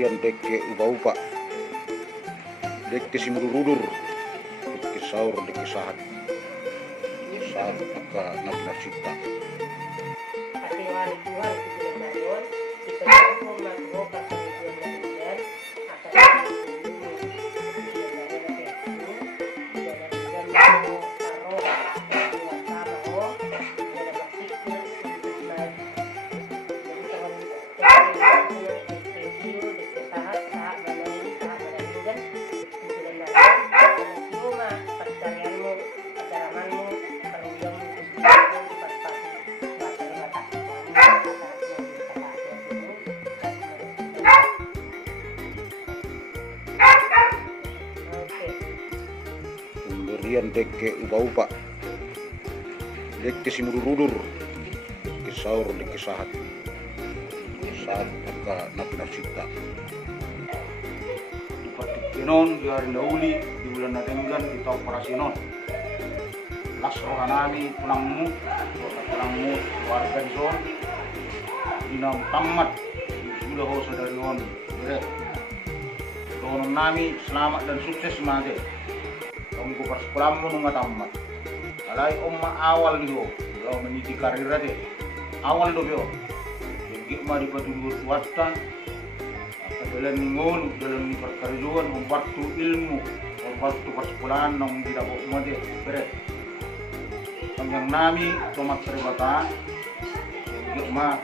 Pemberian deke upa-upa, deke simururudur, deke sahur, deke sahat aka nabina cipta. Pemberian deke upa-upa, deke simururudur, deke sahur, deke sahat aka nabina cipta. Dipertikinon di hari nauli di bulan Nadenggan kita operasi non. Las rohanami tulangmu keluarga di son. Dinam tamat sudah ho sadari on bere. Donon nami selamat dan sukses mate. Tunggu persekolamu nunga tamat. Alai omma awal diho, lo meniti karir ade. Awal do bio. Yang ma di patudur swasta. Dalam ningon, dalam perkarjuan, membantu ilmu, membantu persekolahan, nong tidak mati bere. Yang nami tomat serbata, yang ma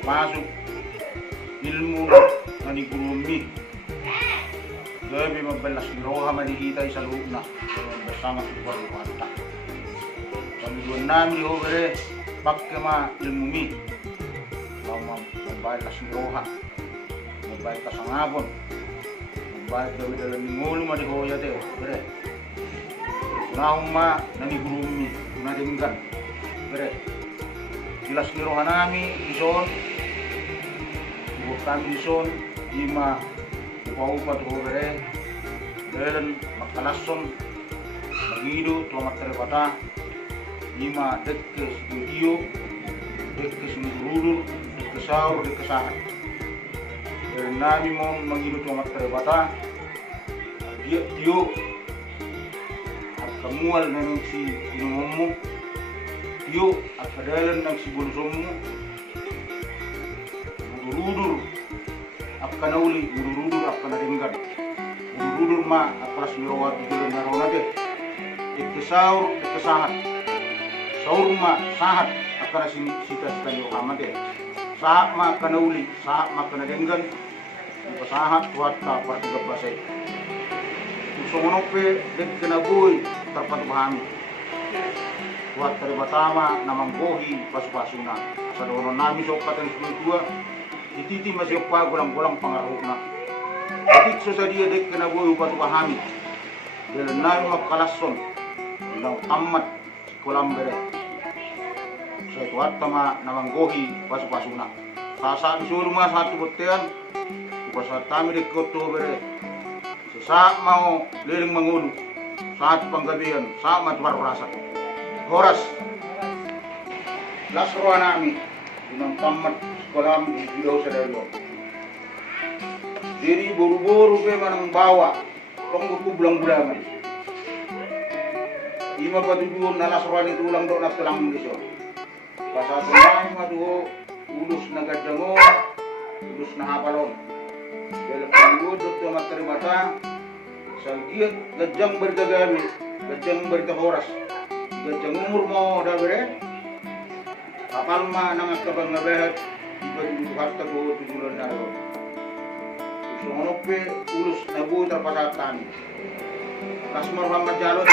masuk ilmu nani gurumi. Lebih membelas roha mani kita isaluna bersama keluarga. Kami nami ho bere pakai ma ilmu mi, membelas roha. Baik kasangapon, baik dari dalam minggu mah dihoya teh, bere. Nauma nani gurumi, nadenggan, bere. Jelas ni rohanami ison, bukan ison, ima upa-upa tuh bere. Dan makalason, magido tuh materi kata, ima dekke studio, dekke sumurur, dekke sahur, dekke sahat. Nami mau menghidup tomat terbata, dia tio, akamual nang si inumu, tio akadalan nang si bulusomu, murudur, akanauli, murudur akanadenggan, murudur ma akas mirawat di dalam narona deh, ikesahur, ikesahat, sahur ma sahat akanasini sita sita deh. Saat makan uli, saat makan denggan, saat buat kapar tiga pasai. Usomonope dek kena boy terpat bahami. Buat terbatama namang bohi pasu-pasuna. Sadono nami sokatan dua, titi masih apa golang-golang pengaruhna. Ketik susah dia dek kena boy pasu bahami. Jalan nami makalason, bilang tamat kolam bere. Tuat tama namang gohi pasu-pasuna. Sasa disuruh mas satu botean, upasa tami di koto bere. Saat mau liling mengulu, saat penggabian, saat matuar rasa. Horas, las rohanami, dinam tamat sekolah di video sadariyo. Jadi buru-buru be manang bawa, tonggo ku bulang-bulangan. Ima patujuan nalas rohani tulang dok nak telang ngisyo. Pasatulang maduho ulus na gadyangon, ulus na hapalon. Dalam panggo dito materi mata, salgiat gadyang berdagami, gadyang berdahoras, gadyang umur mo dabere. Kapal ma nang akabang nabehat, iba dito harta ko tujulan na ro. Usungonope ulus na buo terpasatan. Kasmar Muhammad Jalon,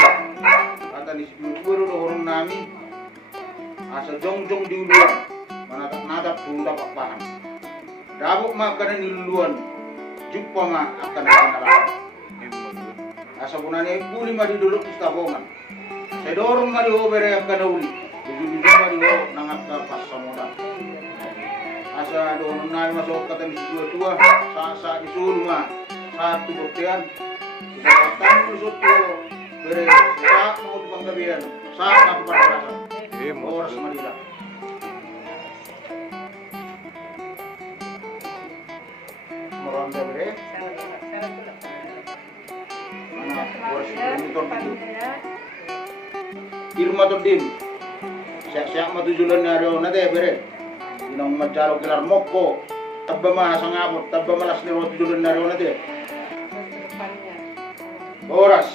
kata ni Siburu dohorong nami. Asa jong-jong diuluan, manatap-natap pun dapat paham. Dabuk makanan diuluan, jumpa ma akan nalarang. Asa punane puli ma diduluk istabongan. Sedorong ma dihobere akan uli, bujur-bujur ma diho nangaka pas samodan. Asa doon na masuk kata tua sa disulu ma satu buktian. Kita lusut bere sa mau panggabian, sa satu perasaan. Horas Manila. orang bere. Mana boras monitor itu. Irma to dim. Siap-siap matujulan na rio na de bere. Inang majalo kilar mokko. Tabba ma sangabot, tabba malas ni ro tujulan na rio na de. Boras.